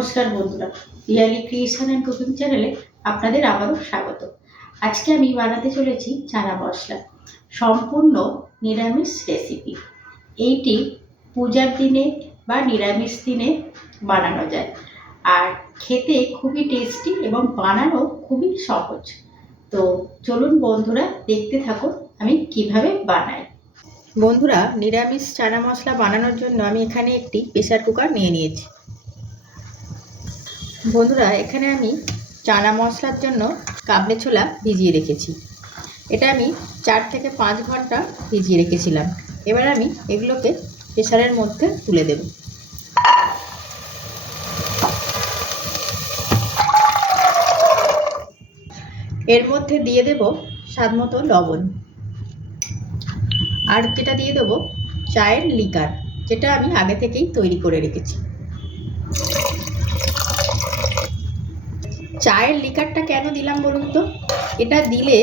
নমস্কার বন্ধুরা, really creation and cooking চ্যানেলে আপনাদের আবারও স্বাগত। আজকে আমি বানাতে চলেছি চানা মশলা, সম্পূর্ণ নিরামিষ রেসিপি। এইটি পূজার দিনে বা নিরামিষ দিনে বানানো যায়, আর খেতে খুবই টেস্টি এবং বানানো খুবই সহজ। তো চলুন বন্ধুরা, দেখতে থাকুন আমি কিভাবে বানাই। বন্ধুরা, নিরামিষ চানা মশলা বানানোর জন্য আমি এখানে একটি প্রেসার কুকার নিয়ে নিয়েছি। বন্ধুরা, এখানে আমি চানা মশলার জন্য কাবলি ছোলা ভিজিয়ে রেখেছি। এটা আমি 4 থেকে 5 ঘন্টা ভিজিয়ে রেখেছিলাম। এবার আমি এগুলোকে প্রেসারের মধ্যে তুলে দেব। এর মধ্যে দিয়ে দেব স্বাদ মতো লবণ, আর যেটা দিয়ে দেবো চায়ের লিকার, যেটা আমি আগে থেকেই তৈরি করে রেখেছি। চায়ের লিকারটা কেন দিলাম বলুন তো? এটা দিলে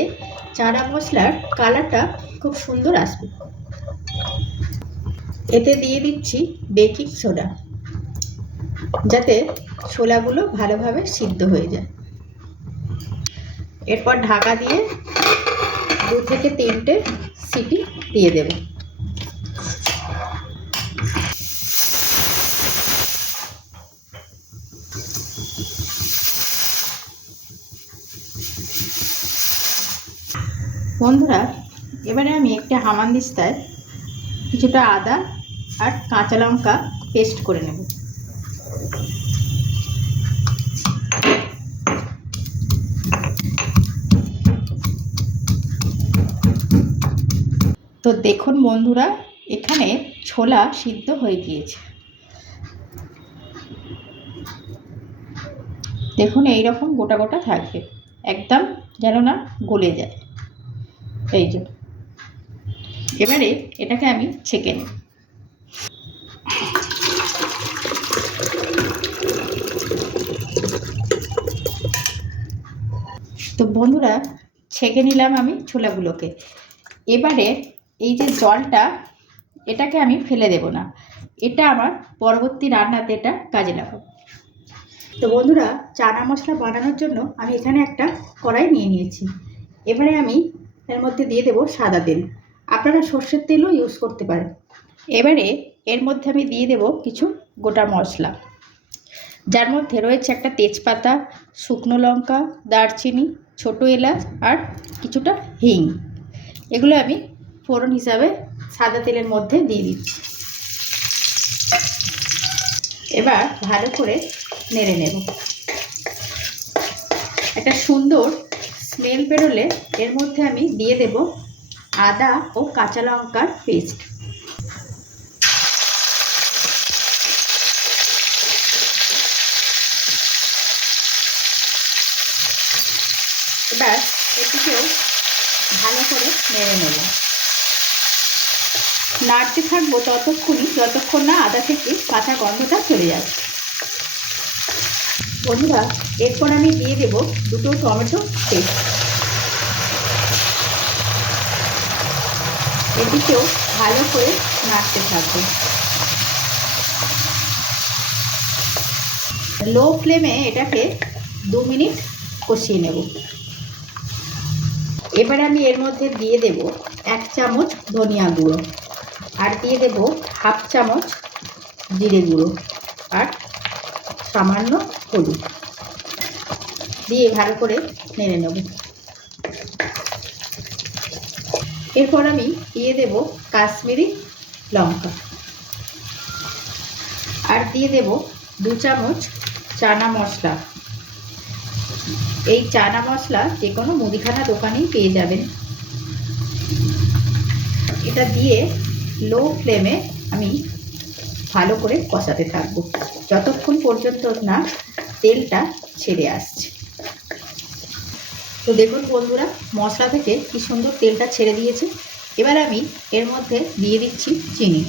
চানা মশলার কালারটা খুব সুন্দর আসবে। এতে দিয়ে দিচ্ছি বেকিং সোডা, যাতে ছোলাগুলো ভালোভাবে সিদ্ধ হয়ে যায়। এরপর ঢাকা দিয়ে 2 থেকে 3টে সিটি দিয়ে দেব। বন্ধুরা, এবারে আমি একটা হামানদিস্তায় কিছুটা আদা আর কাঁচা লঙ্কা পেস্ট করে নেব। তো দেখুন বন্ধুরা, এখানে ছোলা সিদ্ধ হয়ে গিয়েছে। দেখুন এইরকম গোটা গোটা থাকবে, একদম যেন না গলে যায়। এই যে, এবারে এটাকে আমি ছেঁকে নেব। তো বন্ধুরা, ছেঁকে নিলাম আমি ছোলাগুলোকে। এবারে এই যে জলটা, এটাকে আমি ফেলে দেব না, এটা আমার পরবর্তী রান্নাতে এটা কাজে লাগাবো। তো বন্ধুরা, চানা মশলা বানানোর জন্য আমি এখানে একটা কড়াই নিয়ে নিয়েছি। এবারে আমি এর মধ্যে দিয়ে দেব সাদা তেল, আপনারা সর্ষের তেলও ইউজ করতে পারেন। এবারে এর মধ্যে আমি দিয়ে দেব কিছু গোটা মশলা, যার মধ্যে রয়েছে একটা তেজপাতা, শুকনো লঙ্কা, দারচিনি, ছোটো এলাচ আর কিছুটা হিং। এগুলো আমি ফোড়ন হিসাবে সাদা তেলের মধ্যে দিয়ে দিচ্ছি। এবার ভালো করে নেড়ে নেব। একটা সুন্দর স্মেল বেরোলে এর মধ্যে আমি দিয়ে দেব আদা ও কাঁচা লঙ্কার পেস্ট। এবার এটিকেও ভালো করে নেড়ে নেব। নাড়তে থাকবো ততক্ষণই যতক্ষণ না আদা থেকে কাঁচা গন্ধটা চলে যাচ্ছে। বন্ধুরা, এরপর আমি দিয়ে দেব 2টো টমেটো পেস্ট। এটিকেও ভালো করে নাড়তে থাকবো। লো ফ্লেমে এটাকে 2 মিনিট কষিয়ে নেব। এবার আমি এর মধ্যে দিয়ে দেব 1 চামচ ধনিয়া গুঁড়ো, আর দিয়ে দেব 1/2 চামচ জিরে গুঁড়ো, আর সামান্য হলুদ দিয়ে ভালো করে নেড়ে নেব। এরপর আমি দিয়ে দেব কাশ্মীরি লঙ্কা, আর দিয়ে দেব 2 চামচ চানা মশলা। এই চানা মশলা যে কোনো মুদিখানা দোকানেই পেয়ে যাবেন। এটা দিয়ে লো ফ্লেমে আমি ভালো করে কষাতে থাকবো যতক্ষণ পর্যন্ত না তেলটা ছেড়ে আসছে। তো দেখুন বন্ধুরা, মশলা থেকে কি সুন্দর তেলটা ছেড়ে দিয়েছে। এবার আমি এর মধ্যে দিয়ে দিচ্ছি চিনি।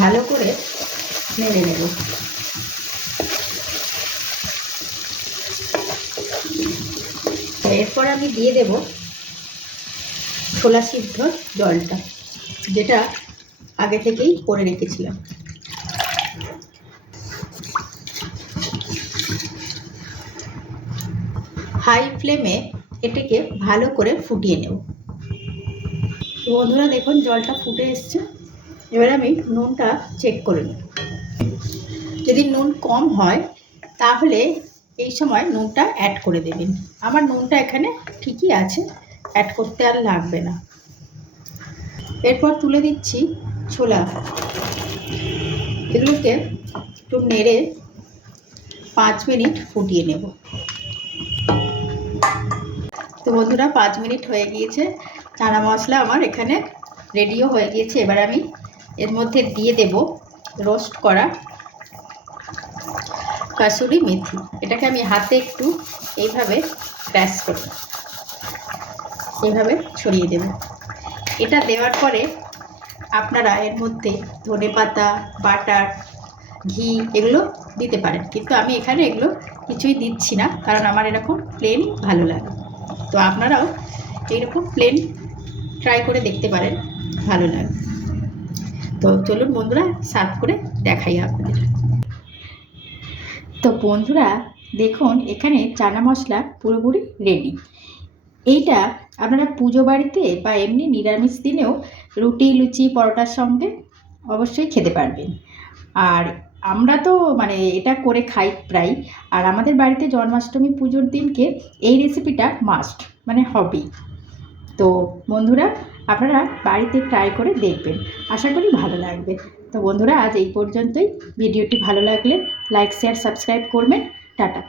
ভালো করে নেড়ে নেব। এরপর আমি দিয়ে দেব ছোলা সিদ্ধ জলটা, যেটা আগে থেকেই করে রেখেছিলাম। হাই ফ্লেমে এটাকে ভালো করে ফুটিয়ে নেব। বন্ধুরা দেখুন জলটা ফুটে এসছে। এবার আমি নুনটা চেক করে নেব। যদি নুন কম হয় তাহলে এই সময় নুনটা অ্যাড করে দেবেন। আমার নুনটা এখানে ঠিকই আছে, অ্যাড করতে আর লাগবে না। এরপর তুলে দিচ্ছি ছোলা। এগুলোকে একটু নেড়ে 5 মিনিট ফুটিয়ে নেব। তো বন্ধুরা 5 মিনিট হয়ে গিয়েছে, চানা মশলা আমার এখানে রেডিও হয়ে গিয়েছে। এবার আমি এর মধ্যে দিয়ে দেব রোস্ট করা কাসুরি মেথি। এটাকে আমি হাতে একটু এইভাবে ক্র্যাশ করে এইভাবে ছড়িয়ে দেব। এটা দেওয়ার পরে আপনারা এর মধ্যে ধনেপাতা, বাটার, ঘি এগুলো দিতে পারেন, কিন্তু আমি এখানে এগুলো কিছুই দিচ্ছি না, কারণ আমার এরকম প্লেন ভালো লাগে। তো আপনারাও এইরকম প্লেন ট্রাই করে দেখতে পারেন, ভালো লাগে। তো চলুন বন্ধুরা সার্ভ করে দেখাই আপনাদের। তো বন্ধুরা দেখুন এখানে চানা মশলা পুরোপুরি রেডি। এইটা আপনারা পুজো বাড়িতে বা এমনি নিরামিষ দিনেও রুটি, লুচি, পরোটার সঙ্গে অবশ্যই খেতে পারবেন। আর আমরা তো মানে এটা করে খাই প্রায়। আর আমাদের বাড়িতে জন্মাষ্টমী পুজোর দিনকে এই রেসিপিটা মাস্ট, মানে হবেই। তো বন্ধুরা আপনারা বাড়িতে ট্রাই করে দেখবেন, আশা করি ভালো লাগবে। তো বন্ধুরা আজ এই পর্যন্তই। ভিডিওটি ভালো লাগলে লাইক, শেয়ার, সাবস্ক্রাইব করবেন। টাটা।